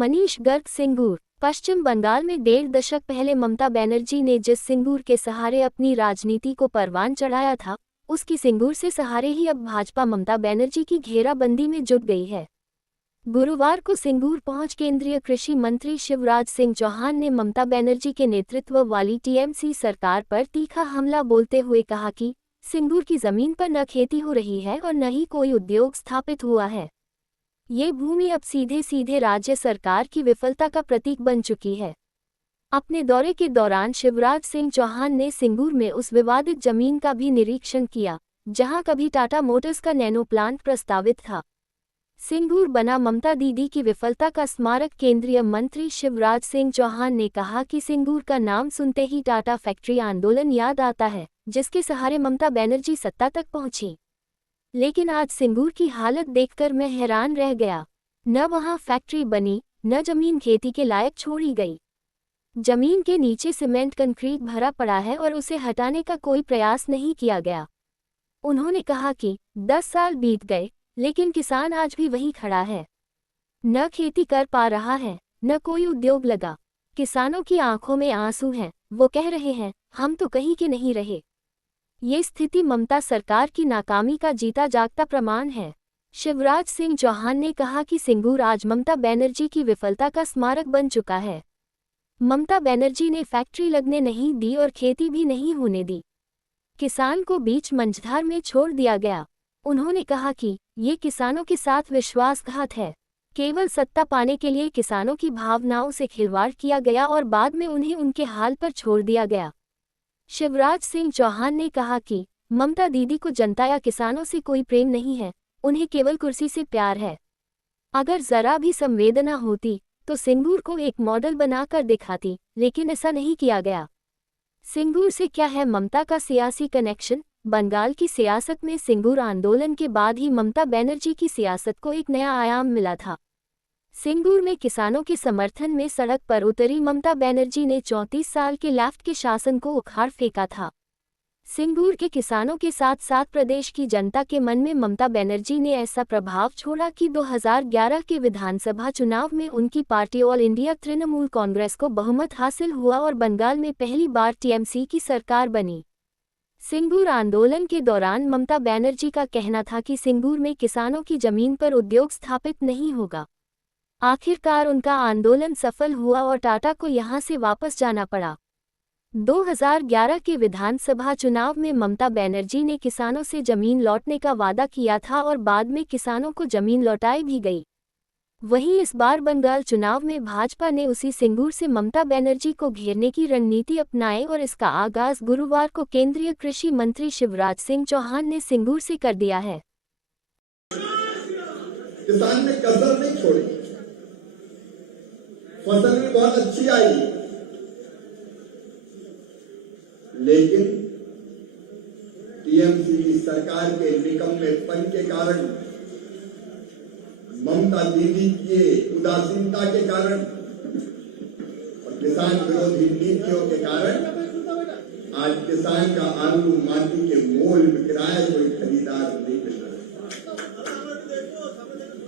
मनीष गर्ग सिंगूर। पश्चिम बंगाल में 1.5 दशक पहले ममता बनर्जी ने जिस सिंगूर के सहारे अपनी राजनीति को परवान चढ़ाया था, उसकी सिंगूर से सहारे ही अब भाजपा ममता बनर्जी की घेराबंदी में जुट गई है। गुरुवार को सिंगूर पहुंच केंद्रीय कृषि मंत्री शिवराज सिंह चौहान ने ममता बनर्जी के नेतृत्व वाली टीएमसी सरकार पर तीखा हमला बोलते हुए कहा कि सिंगूर की जमीन पर न खेती हो रही है और न ही कोई उद्योग स्थापित हुआ है। ये भूमि अब सीधे सीधे राज्य सरकार की विफलता का प्रतीक बन चुकी है। अपने दौरे के दौरान शिवराज सिंह चौहान ने सिंगूर में उस विवादित जमीन का भी निरीक्षण किया, जहां कभी टाटा मोटर्स का नैनो प्लांट प्रस्तावित था। सिंगूर बना ममता दीदी की विफलता का स्मारक। केंद्रीय मंत्री शिवराज सिंह चौहान ने कहा कि सिंगूर का नाम सुनते ही टाटा फैक्ट्री आंदोलन याद आता है, जिसके सहारे ममता बनर्जी सत्ता तक पहुंची। लेकिन आज सिंगूर की हालत देखकर मैं हैरान रह गया। न वहां फैक्ट्री बनी, न जमीन खेती के लायक छोड़ी गई। जमीन के नीचे सीमेंट कंक्रीट भरा पड़ा है और उसे हटाने का कोई प्रयास नहीं किया गया। उन्होंने कहा कि 10 साल बीत गए, लेकिन किसान आज भी वहीं खड़ा है। न खेती कर पा रहा है, न कोई उद्योग लगा। किसानों की आंखों में आंसू हैं। वो कह रहे हैं, हम तो कहीं के नहीं रहे। ये स्थिति ममता सरकार की नाकामी का जीता जागता प्रमाण है। शिवराज सिंह चौहान ने कहा कि सिंगूर आज ममता बनर्जी की विफलता का स्मारक बन चुका है। ममता बनर्जी ने फैक्ट्री लगने नहीं दी और खेती भी नहीं होने दी। किसान को बीच मंझधार में छोड़ दिया गया। उन्होंने कहा कि ये किसानों के साथ विश्वासघात है। केवल सत्ता पाने के लिए किसानों की भावनाओं से खिलवाड़ किया गया और बाद में उन्हें उनके हाल पर छोड़ दिया गया। शिवराज सिंह चौहान ने कहा कि ममता दीदी को जनता या किसानों से कोई प्रेम नहीं है, उन्हें केवल कुर्सी से प्यार है। अगर जरा भी संवेदना होती तो सिंगूर को एक मॉडल बनाकर दिखाती, लेकिन ऐसा नहीं किया गया। सिंगूर से क्या है ममता का सियासी कनेक्शन? बंगाल की सियासत में सिंगूर आंदोलन के बाद ही ममता बनर्जी की सियासत को एक नया आयाम मिला था। सिंगूर में किसानों के समर्थन में सड़क पर उतरी ममता बनर्जी ने 34 साल के लेफ्ट के शासन को उखाड़ फेंका था। सिंगूर के किसानों के साथ साथ प्रदेश की जनता के मन में ममता बनर्जी ने ऐसा प्रभाव छोड़ा कि 2011 के विधानसभा चुनाव में उनकी party all India Trinamool Congress को बहुमत हासिल हुआ और बंगाल में पहली बार टीएमसी की सरकार बनी। सिंगूर आंदोलन के दौरान ममता बनर्जी का कहना था कि सिंगूर में किसानों की जमीन पर उद्योग स्थापित नहीं होगा। आखिरकार उनका आंदोलन सफल हुआ और टाटा को यहां से वापस जाना पड़ा। 2011 के विधानसभा चुनाव में ममता बनर्जी ने किसानों से जमीन लौटने का वादा किया था और बाद में किसानों को जमीन लौटाई भी गई। वहीं इस बार बंगाल चुनाव में भाजपा ने उसी सिंगूर से ममता बनर्जी को घेरने की रणनीति अपनाई और इसका आगाज गुरुवार को केंद्रीय कृषि मंत्री शिवराज सिंह चौहान ने सिंगूर से कर दिया है। किसान ने कसर नहीं छोड़ी, फसल भी बहुत अच्छी आई, लेकिन टीएमसी की सरकार के निकम्मेपन के कारण, ममता दीदी के उदासीनता के कारण और किसान विरोधी नीतियों के कारण आज किसान का आलू माटी के मोल में किराया कोई खरीदार नहीं मिल रहा।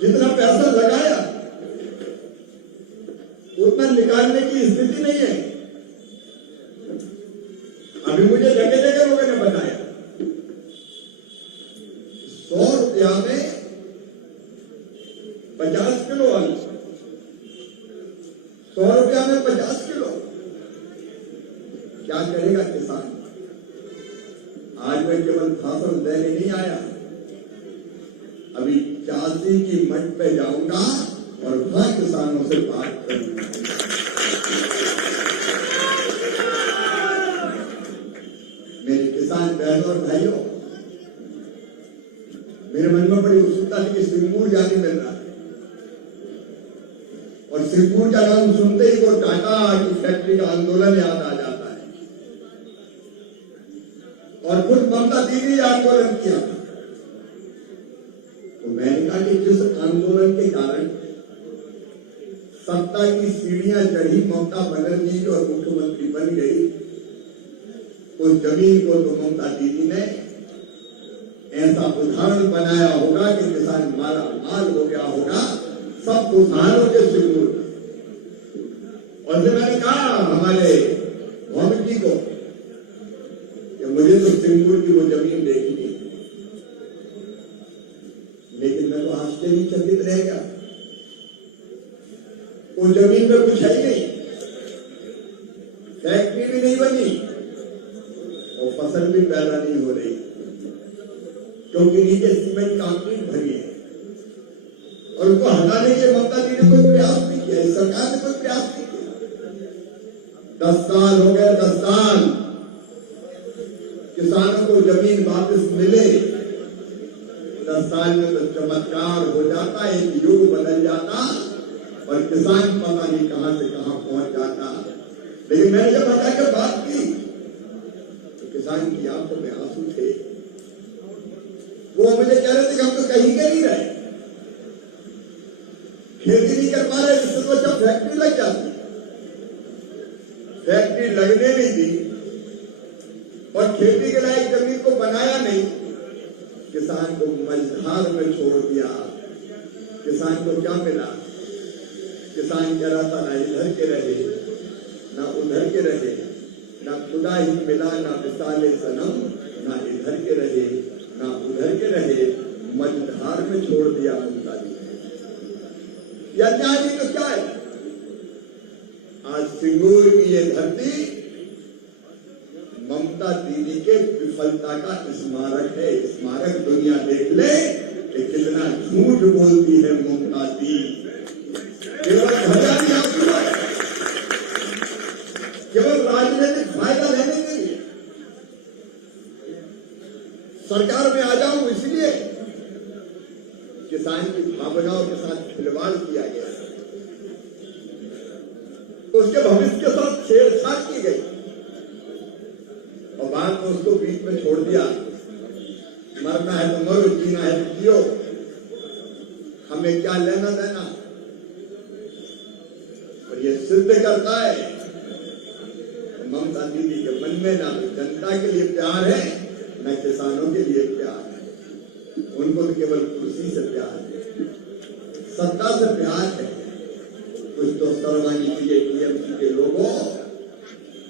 जितना पैसा लगाया उतना निकालने की स्थिति नहीं है। अभी मुझे जगह जगह लोगों ने बताया 100 रुपया में 50 किलो आलू, 100 रुपया में 50 किलो। क्या करेगा किसान? आज मैं केवल भाषण देने नहीं आया, अभी चासी की मंच पे जाऊंगा और वहां किसानों से बात करूंगा। मेरे किसान बहनों और भाइयों, मेरे मन में बड़ी उत्सुकता थी कि सिंगूर जाने मिल रहा है और सिंगूर का नाम सुनते ही वो टाटा की फैक्ट्री का आंदोलन याद आ जाता है और खुद ममता दीदी आंदोलन किया। तो मैंने कहा कि जिस आंदोलन के कारण सत्ता की सीढ़ियां चढ़ी ममता बनर्जी और मुख्यमंत्री बन गई, उस जमीन को तो ममता दीदी ने ऐसा उदाहरण बनाया होगा कि किसान माला माल हो गया होगा। सब किसानों के सिंगूर कहा हमारे मोहम्मद जी को कि मुझे तो सिंगूर की वो जमीन देखनी, लेकिन मैं तो आश्चर्यचकित रह गया। वो जमीन में कुछ है ही नहीं, फैक्ट्री भी नहीं बनी और फसल भी पैदा नहीं हो रही, क्योंकि नीचे सीमेंट कंक्रीट भरी है और उनको हटाने के ममता जी ने कोई प्रयास नहीं किया, सरकार ने कोई प्रयास नहीं किया। 10 साल हो गए, 10 साल किसानों को जमीन वापस मिले, 10 साल में तो चमत्कार हो जाता, एक युग बदल जाता और किसान पता नहीं कहां से कहां पहुंच जाता। लेकिन मैंने जब हटाकर बात की तो किसान की आंखों में आंसू थे। वो मुझे कह रहे थे कि हम तो कहीं के नहीं रहे, खेती नहीं कर पा रहे, इससे तो जब फैक्ट्री लग जाती, फैक्ट्री लगने नहीं दी और खेती के लायक जमीन को बनाया नहीं, किसान को मझधार में छोड़ दिया। किसान को क्या मिला? किसान कह रहा था ना इधर के रहे ना उधर के रहे, ना खुदा ही मिला ना विसाले सनम, ना इधर के रहे ना उधर के रहे, मझधार में छोड़ दिया ममता जी ने। या नहीं तो क्या है? आज सिंगूर की ये धरती ममता दीदी के विफलता का स्मारक है। स्मारक दुनिया देख ले कि कितना झूठ बोलती है ममता दी। केवल हरियाणी आंसू है, केवल राजनीतिक फायदा लेने के लिए सरकार में आ जाऊं, इसलिए किसान की भावनाओं के साथ खिलवाड़ किया गया, उसके भविष्य के साथ छेड़छाड़ की गई और बाद में उसको बीच में छोड़ दिया। मरना है तो मरो, जीना है तो जियो, हमें क्या लेना देना। और ये सिद्ध करता है ममता दीदी के मन में ना जनता के लिए प्यार है न किसानों के लिए प्यार है। उनको तो केवल कुर्सी से प्यार है, सत्ता से प्यार है। कुछ तो सर्वानी के टीएमसी के लोगों,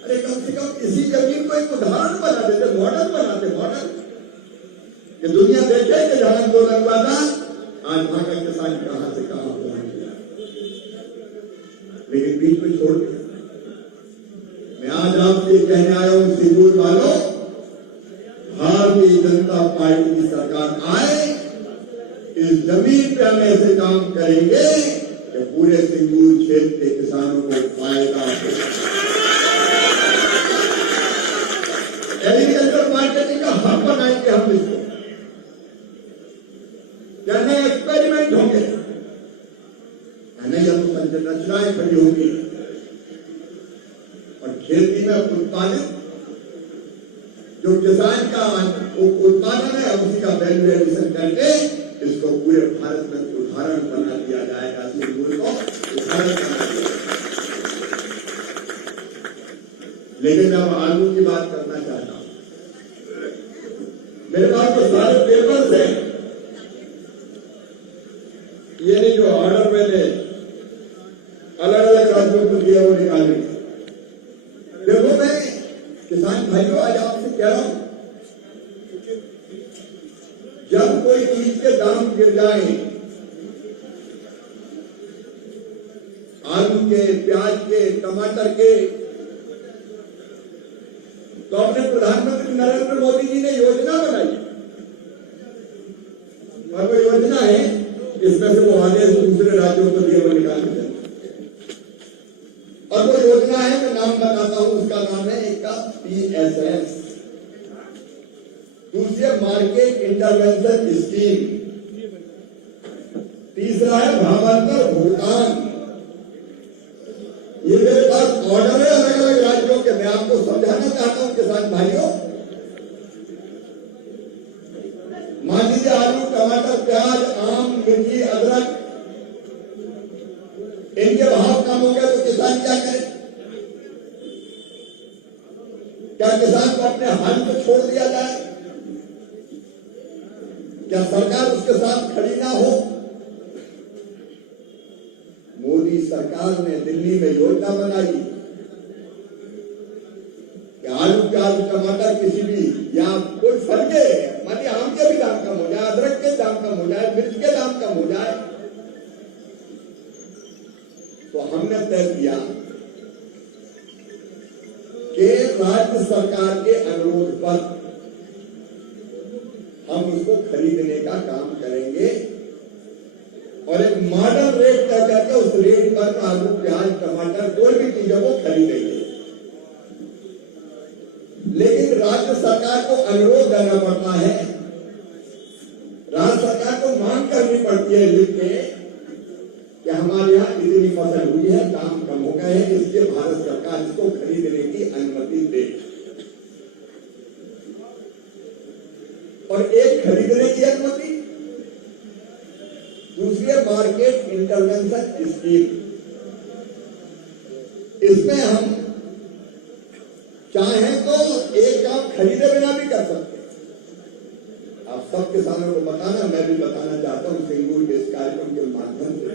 अरे कम से कम इसी जमीन को एक उदाहरण बना देते, मॉडल बनाते, मॉडल कि दुनिया देखे कि जहां आंदोलन हुआ था आज वहां का किसान कहां से कहां पहुंच गया, लेकिन बीच में छोड़ दिया। मैं आज आपसे कहने आया हूं सिंगूर वालों, भारतीय जनता पार्टी की सरकार आए, इस जमीन पे हम ऐसे काम करेंगे कि पूरे सिंगूर क्षेत्र के किसानों को फायदा हो। एग्रीकल्चर मार्केटिंग का हब बनाएंगे हम इसको, या नए एक्सपेरिमेंट होंगे, नई संरचनाएं खड़ी होंगी और खेती में उत्पादित जो किसान का उत्पादन है उसी का वैल्यू एडिशन करके इसको पूरे भारत में उदाहरण बना दिया जाएगा। सिंगूर को उदाहरण बना दिया। लेकिन मैं अब आलू की बात करना चाहता हूं। मेरे पास तो सारे पेपर्स हैं, ये नहीं जो ऑर्डर मैंने अलग अलग राज्यों को दिया वो निकाले। देखो मैं किसान भाइयों आज आपसे कह रहा हूं, जब कोई चीज के दाम गिर जाए, आलू के, प्याज के, टमाटर के, तो अपने प्रधानमंत्री नरेंद्र मोदी जी ने योजना बनाई और वो योजना है, इसमें से वो आदेश दूसरे राज्यों को दिए वो निकालते हैं। और वो योजना है, मैं नाम बताता हूं, उसका नाम है एक का PSS, दूसरे मार्केट इंटरवेंशन स्कीम, तीसरा है भावांतर भुगतान। ये मेरे पास ऑर्डर है अलग अलग राज्यों के। मैं आपको समझाना चाहता हूं किसान भाइयों, मान लीजिए आलू, टमाटर, प्याज, आम, मिर्ची, अदरक, इनके भाव कम हो गए तो किसान क्या करे? क्या किसान को अपने हाल में छोड़ दिया जाए? क्या सरकार उसके साथ खड़ी ना हो? मोदी सरकार ने दिल्ली में योजना बनाई दाम कम हो जाए, मिर्च के दाम कम हो जाए। तो हमने तय किया कि राज्य सरकार के अनुरोध पर हम उसको खरीदने का काम करेंगे और एक मॉडल रेट तय करके उस रेट पर आलू, प्याज, टमाटर, कोई भी चीजों को खरीदेंगे। लेकिन राज्य सरकार को अनुरोध देना पड़ता है, राज्य सरकार को मांग करनी पड़ती है लिख के कि हमारे यहाँ इतनी फसल हुई है, दाम कम हो गए हैं, इसलिए भारत सरकार इसको खरीदने की अनुमति दे। और एक खरीदने की अनुमति, दूसरी है मार्केट इंटरवेंशन स्कीम। इसमें हम चाहें तो एक काम खरीदे बिना भी कर सकते हैं। आप सब किसानों को बताना, मैं भी बताना चाहता हूं सिंगूर के इस कार्यक्रम के माध्यम से।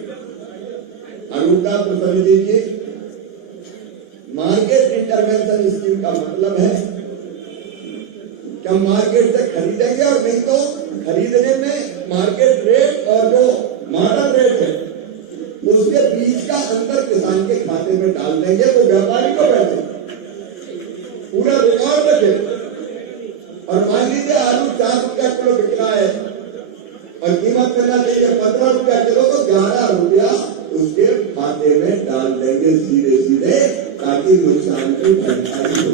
अनुदान प्रतिनिधि जी, मार्केट इंटरवेंशन स्कीम का मतलब है कि हम मार्केट से खरीदेंगे और नहीं तो खरीदने में मार्केट रेट और जो मॉडल रेट है उसके बीच का अंतर किसान के खाते में डाल देंगे। तो व्यापारी को बैठे पूरा रिकॉर्ड रखे और मान लीजिए आलू 4 रुपया किलो बिक रहा है और कीमत मिलना चाहिए 15 रुपया किलो, तो 11 रुपया उसके खाते में डाल देंगे सीधे सीधे, ताकि नुकसान की भरपाई हो।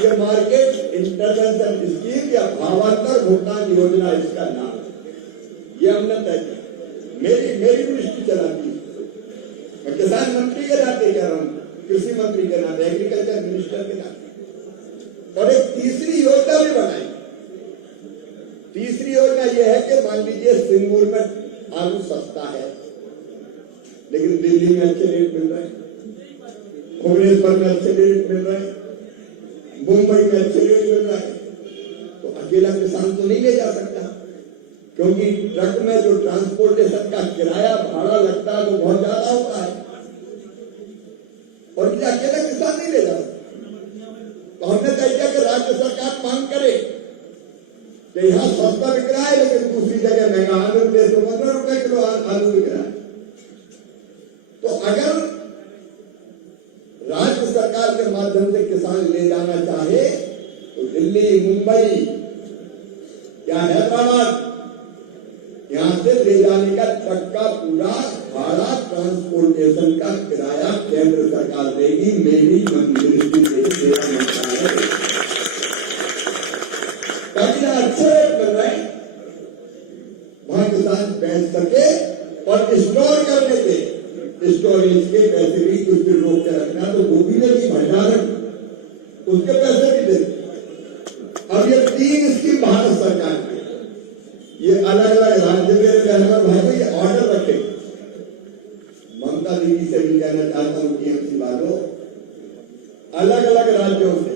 ये मार्केट इंटरवेंशन स्कीम या भावांतर भुगतान योजना इसका नाम है। ये हमने तय किया। मेरी दृष्टि चलाती है, मैं किसान मंत्री के नाते कह रहा हूं, कृषि मंत्री के नाते, एग्रीकल्चर मिनिस्टर के नाते। और एक तीसरी योजना भी बनाई। तीसरी योजना यह है कि मान लीजिए सिंगूर में आलू सस्ता है लेकिन दिल्ली में अच्छे रेट मिल रहे हैं, भुवनेश्वर में अच्छे रेट मिल रहे हैं, मुंबई में अच्छे रेट मिल रहा है, तो अकेला किसान तो नहीं ले जा सकता, क्योंकि ट्रक में जो ट्रांसपोर्टेशन का किराया भाड़ा लगता है वो बहुत ज्यादा होता है और इसलिए अकेला किसान नहीं ले जा सकता। तो हमने तय किया कि राज्य सरकार मांग करे कि यहाँ सस्ता बिक रहा है लेकिन दूसरी जगह महंगा, आंध्र प्रदेश में 15 रुपए किलो आलू बिक रहा है। तो अगर राज्य सरकार के माध्यम से किसान ले जाना चाहे तो दिल्ली, मुंबई या हैदराबाद, यहां से ले जाने का ट्रक का पूरा भाड़ा, ट्रांसपोर्टेशन का किराया केंद्र सरकार देगी। मेरी मंत्री सेवा मंत्रालय ताकि अच्छे रेट मिल रहे वहां किसान बेच सके और स्टोर करने के स्टोरेज के पैसे भी कुछ दिन रोक के रखना, तो वो भी नहीं, भंडारण उसके पैसे भी दे। अब ये 3 स्कीम भारत सरकार की, ये अलग अलग राज्य में कहना भाई को ये ऑर्डर रखे। ममता दीदी से भी कहना चाहता हूं टीएमसी वालों, अलग अलग राज्यों से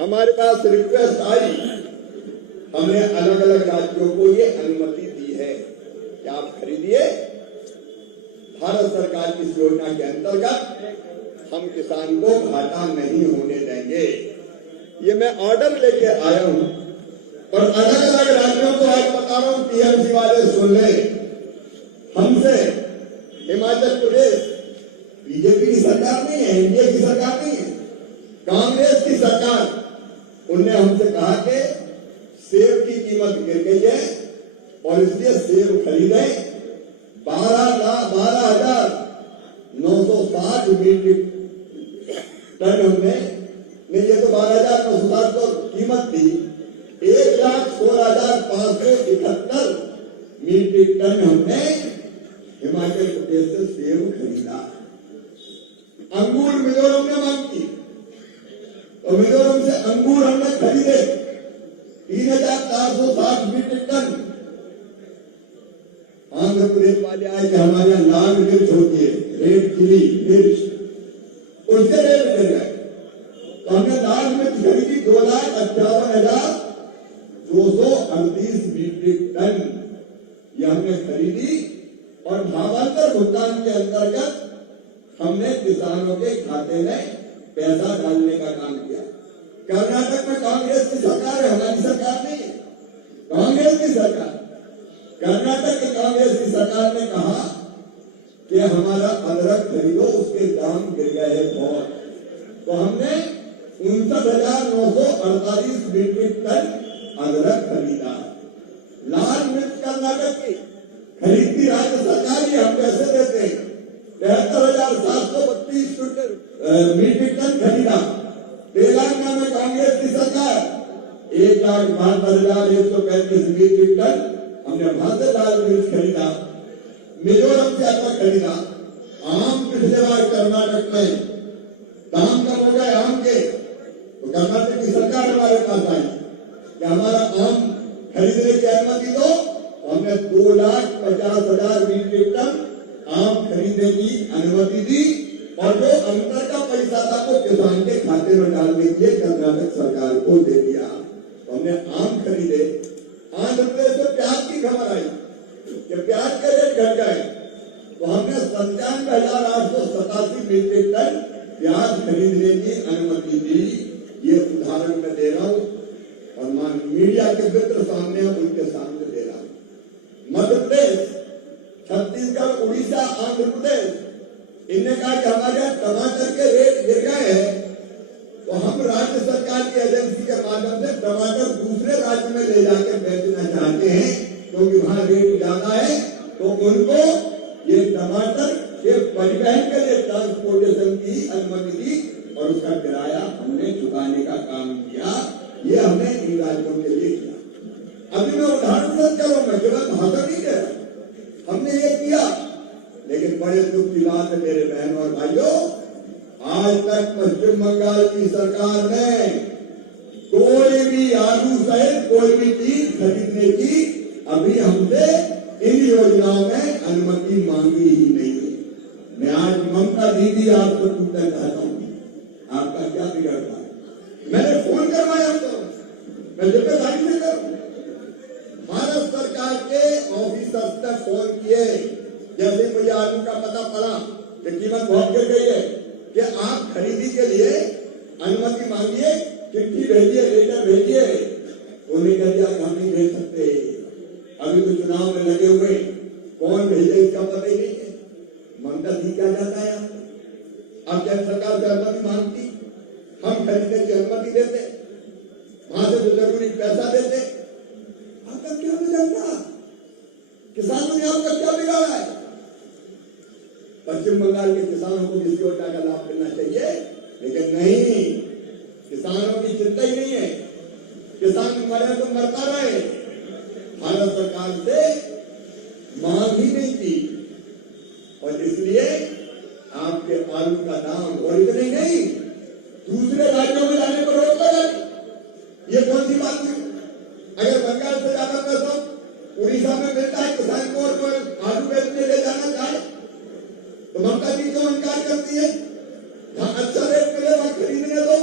हमारे पास रिक्वेस्ट आई, हमने अलग अलग राज्यों को ये अनुमति दी है कि आप खरीदिए। भारत सरकार की इस योजना के अंतर्गत हम किसान को घाटा नहीं होने देंगे। ये मैं ऑर्डर लेके आया हूं और अलग अलग राज्यों को आज बता रहा हूं, टीएमसी वाले सुन ले। हमसे हिमाचल प्रदेश बीजेपी की सरकार नहीं है, एनडीए की सरकार नहीं है, कांग्रेस की सरकार, उनने हमसे कहा कि सेब की कीमत गिर गई है और इसलिए सेब खरीदें। 12,960 मीट्रिक टन हमने, नहीं ये तो 12,960 तो कीमत थी, 1,16,571 मीट्रिक टन हमने हिमाचल प्रदेश से सेब खरीदा। अंगूर मिजोरम ने मांग की और मिजोरम से अंगूर हमने खरीदे 3,460 मीट्रिक टन। आंध्र प्रदेश वाले आए कि हमारे यहाँ लाल मिर्च होती है, रेड चिली मिर्च, उनसे रेट मिल गए। तो हमने लाल मिर्च खरीदी 2,58,238 मीट्रिक टन, ये हमने खरीदी और भावांतर भुगतान के अंतर्गत हमने किसानों के खाते में पैसा डालने का काम किया। कर्नाटक में कांग्रेस की सरकार है, हमारी सरकार नहीं है। कर्नाटक की कांग्रेस की सरकार ने कहा कि हमारा अदरक खरीदो, उसके दाम गिर गए हैं बहुत, तो हमने 59,948 मीट्रिक टन अदरक खरीदा। लाल मिर्च कर्नाटक की खरीदती राज्य सरकार ही हम पैसे देते हैं, 73,732 मीट्रिक टन खरीदा। तेलंगाना में कांग्रेस की सरकार 1,72,135 मीट्रिक टन हमने वहां से लाल मिर्च खरीदा। मिजोरम से अदरक खरीदा। आम पिछले बार कर्नाटक में दाम कम हो गए आम के, तो कर्नाटक की सरकार हमारे पास आई कि हमारा आम खरीदने की अनुमति दो। हमने 2,50,000 मीट्रिक टन आम खरीदने की अनुमति दी और जो अंतर का पैसा था वो किसान के खाते में डालने के लिए कर्नाटक सरकार को दे दिया। तो हमने आम खरीदे। आंध्र प्रदेश से प्याज की खबर आई कि प्याज के रेट घट गए, तो हमने 97,887 मीट्रिक टन प्याज खरीदने की अनुमति दी। ये उदाहरण मैं दे रहा हूं और मीडिया के मित्र सामने उनके सामने दे रहा हूं। मध्य प्रदेश, छत्तीसगढ़, उड़ीसा, आंध्र प्रदेश, इनने कहा कि हमारे यहाँ टमाटर के रेट गिर गए हैं, तो हम राज्य सरकार की एजेंसी के माध्यम से टमाटर दूसरे राज्य में ले जाकर बेचना चाहते हैं, क्योंकि वहां रेट ज्यादा है। तो उनको ये टमाटर के परिवहन के लिए ट्रांसपोर्टेशन की अनुमति दी और उसका किराया हमने चुकाने का काम किया। ये हमने इन राज्यों के लिए किया। अभी मैं उदाहरण से करूंगा, केवल भाषण नहीं दे रहा, हमने ये किया। लेकिन बड़े दुख की बात है मेरे बहन और भाइयों, आज तक पश्चिम बंगाल की सरकार ने कोई भी आलू सहित कोई भी चीज खरीदने की अभी हमसे इन योजनाओं में अनुमति मांगी ही नहीं। मैं आज ममता दीदी आपको पूछना चाहता हूँ, आपका क्या बिगड़ता है? मैंने फोन करवाया आपको, मैं जिम्मेदारी से करूं। भारत सरकार के ऑफिसर्स ने फोन किए, जैसे मुझे आलू का पता पड़ा कि कीमत बहुत गिर गई है, कि आप खरीदी के लिए अनुमति मांगिए, चिट्ठी भेजिए, लेटर भेजिए। उन्हें कह दिया हम नहीं भेज सकते, अभी तो चुनाव में लगे हुए, कौन भेजे इसका पता ही नहीं है। ममता दी क्या जाता है आपको? अब जब सरकार से अनुमति मांगती, हम खरीदने की अनुमति देते, वहां से जो जरूरी पैसा देते, आपका क्या बिगड़ता? किसानों ने आपका क्या बिगाड़ा है? पश्चिम बंगाल के किसानों को इस योजना का लाभ मिलना चाहिए, लेकिन नहीं, किसानों की चिंता ही नहीं है। किसान मरे तो मरता रहे, भारत सरकार से मांग ही नहीं की, और इसलिए आपके आलू का दाम और इतने नहीं, दूसरे राज्यों में जाने पर रोक लगा। ये कौन सी बात थी? अगर बंगाल से ज्यादा पैसा उड़ीसा में मिलता है किसान को और आलू बेचने ले जाना चाहे, तो ममता जी क्यों इनकार करती है? जहां अच्छा रेट मिले वहां खरीदने दो,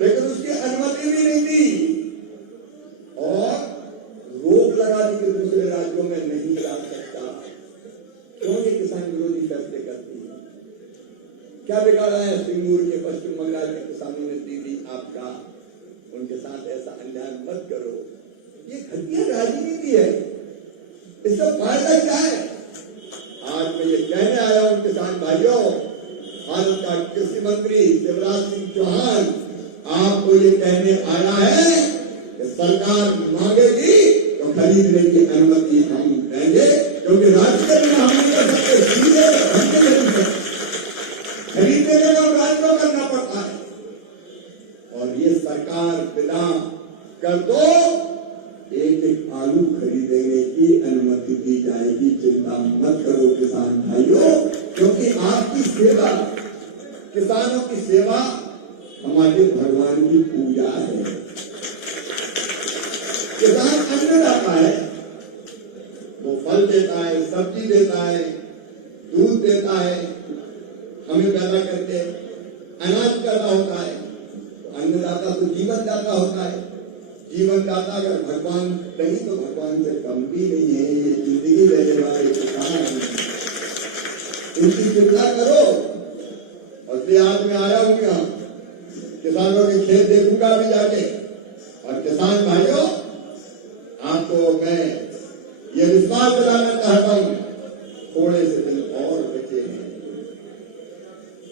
लेकिन उसकी अनुमति भी नहीं दी और रोक लगा दी कि दूसरे राज्यों में नहीं जा सकता। क्यों ये किसान विरोधी फैसले करती है? क्या बिगाड़ा है सिंगूर के, पश्चिम बंगाल के किसानों ने? दीदी आपका उनके साथ ऐसा अन्याय मत करो, ये घटिया राजनीति है, इससे फायदा क्या है? आज मैं ये कहने आया हूं किसान भाइयों, भारत का कृषि मंत्री शिवराज सिंह चौहान आपको ये कहने आया है कि सरकार मांगेगी तो खरीदने की अनुमति हम देंगे, क्योंकि राज्य के बिना हम नहीं कर सकते, सीधे हमसे नहीं कर सकते, खरीदने के लिए राज्य को करना पड़ता है। और ये सरकार बिना कर दो, एक एक आलू खरीदने की अनुमति दी जाएगी। चिंता मत करो किसान भाइयों, क्योंकि आपकी सेवा, किसानों की सेवा हमारे भगवान की पूजा है। किसान अन्नदाता है, वो फल देता है, सब्जी देता है, दूध देता है, हमें पैदा करके अनाज पैदा होता है। तो अन्नदाता तो जीवन दाता होता है। जीवन दाता अगर भगवान नहीं तो भगवान से कम भी नहीं है। ये जिंदगी देने वाले किसान, इनकी चिंता करो। और इसलिए आज मैं आया हूं यहाँ, किसानों के खेत देखूंगा अभी जाके। और किसान भाइयों, आपको मैं ये विश्वास विश्वास दिलाना चाहता हूं, थोड़े से दिन और बचे हैं।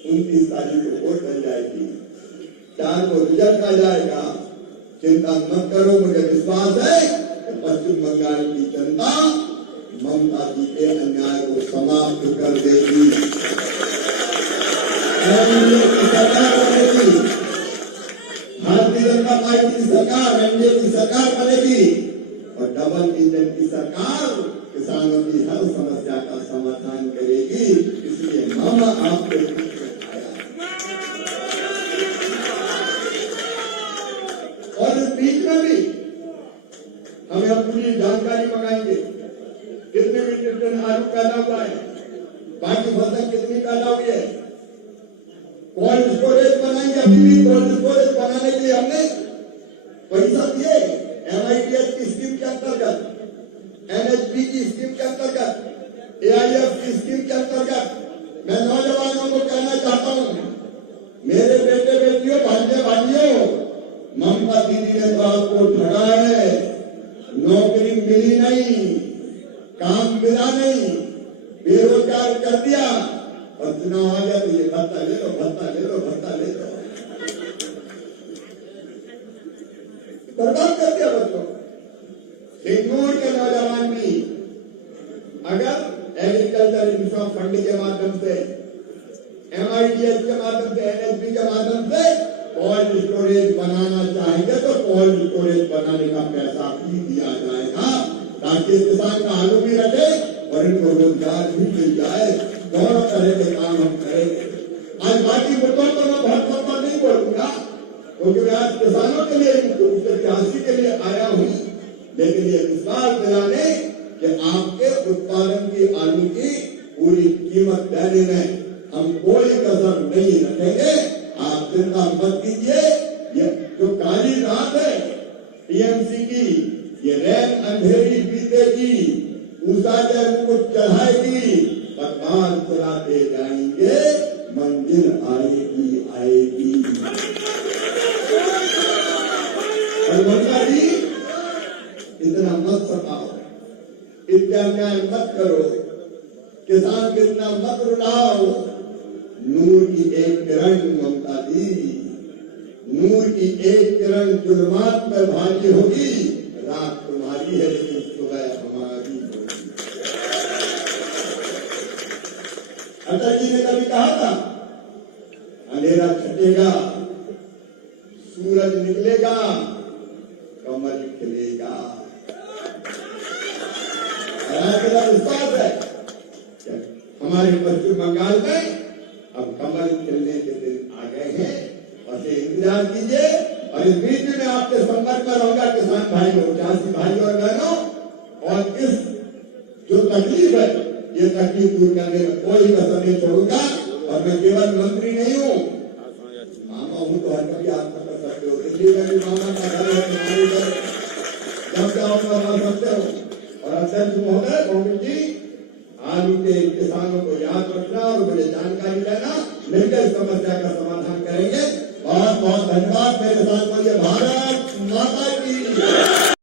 29 तारीख को वोट बन जाएगी, 4 को रिजल्ट आ जाएगा। चिंता मत करो, मुझे विश्वास है कि पश्चिम बंगाल की जनता ममता जी के अन्याय को समाप्त कर देगी। सरकार बनेगी, भारतीय जनता पार्टी की सरकार, एनडीए की सरकार बनेगी और डबल इंजन की सरकार किसानों की हर समस्या का समाधान करेगी। इसलिए हम आपको और इस बीच में भी हमें अपनी जानकारी मंगाएंगे, कितने मीट्रिक टन आलू पैदा हुआ है, बाकी फसल कितनी पैदा हुई है। कोल्ड स्टोरेज बनाएंगे, अभी भी कोल्ड स्टोरेज बनाने के लिए हमने पैसा दिए। MIDS की स्कीम के अंतर्गत, NHP की स्कीम के अंतर्गत, AIF की स्कीम के अंतर्गत मैं नौजवानों को कहना चाहता हूं, मेरे बेटे बेटियों, भाइयों भाइयों, ममता दीदी ने तो आपको ठगा है। नौकरी मिली नहीं, काम मिला नहीं, बेरोजगार कर दिया और चुनाव आ गया तो ये भत्ता ले लो, भत्ता ले लो, भत्ता ले लो, बर्बाद कर दिया बच्चों। सिंगूर के नौजवान भी अगर एग्रीकल्चर इंफ्रा फंड के माध्यम से, MIDS के माध्यम से, NHP के माध्यम से कोल्ड स्टोरेज बनाना चाहेंगे तो कोल्ड स्टोरेज बनाने का पैसा भी दिया जाएगा, ताकि किसान का आलू भी रखे और इनको रोजगार भी मिल जाए। दोनों तरह के काम हम करेंगे। आज बाकी मुद्दों पर मैं बहुत लंबा नहीं बोलूंगा, क्योंकि मैं आज किसानों के लिए, प्रत्याशी के लिए आया हूं, लेकिन ये विश्वास दिलाने कि आपके उत्पादन की आलू की पूरी कीमत देने में हम कोई कसर नहीं रखेंगे। आप चिंता मत कीजिए। ये जो काली रात है टीएमसी की, ये रैन अंधेरी बीतेगी, उषा जब कुछ चढ़ाएगी, पकवान चलाते जाएंगे, मंजिल आएगी आएगी। और ममता जी इतना मत सताओ, इतना न्याय मत करो, किसान को इतना मत रुलाओ। नूर की एक किरण ममता दी, नूर की एक किरण जुल्मात पर भारी होगी, रात तुम्हारी है लेकिन सुबह हमारी होगी। अटल जी ने कभी कहा था, अंधेरा छटेगा, सूरज निकलेगा, कमल खिलेगा। मेरा विश्वास है हमारे पश्चिम बंगाल में अब कमल खिलने के दिन आ गए हैं, और से इंतजार कीजिए। और इस बीच में आपके संपर्क में रहूंगा किसान भाइयों, चासी भाइयों और बहनों, और इस जो तकलीफ है ये तकलीफ दूर करने में कोई कसर नहीं छोड़ूंगा। और मैं केवल मंत्री नहीं हूँ, मामा हूँ, तो हर कभी आप कर सकते हो। दिल्ली में भी मामा का घर है, जब जाऊंगा वहां सकते हो। और अध्यक्ष महोदय कांग्रेस जी, आलू के किसानों को याद रखना और मुझे जानकारी देना, मिलकर इस समस्या का समाधान करेंगे। बहुत बहुत धन्यवाद। मेरे साथ बोलिए भारत माता की।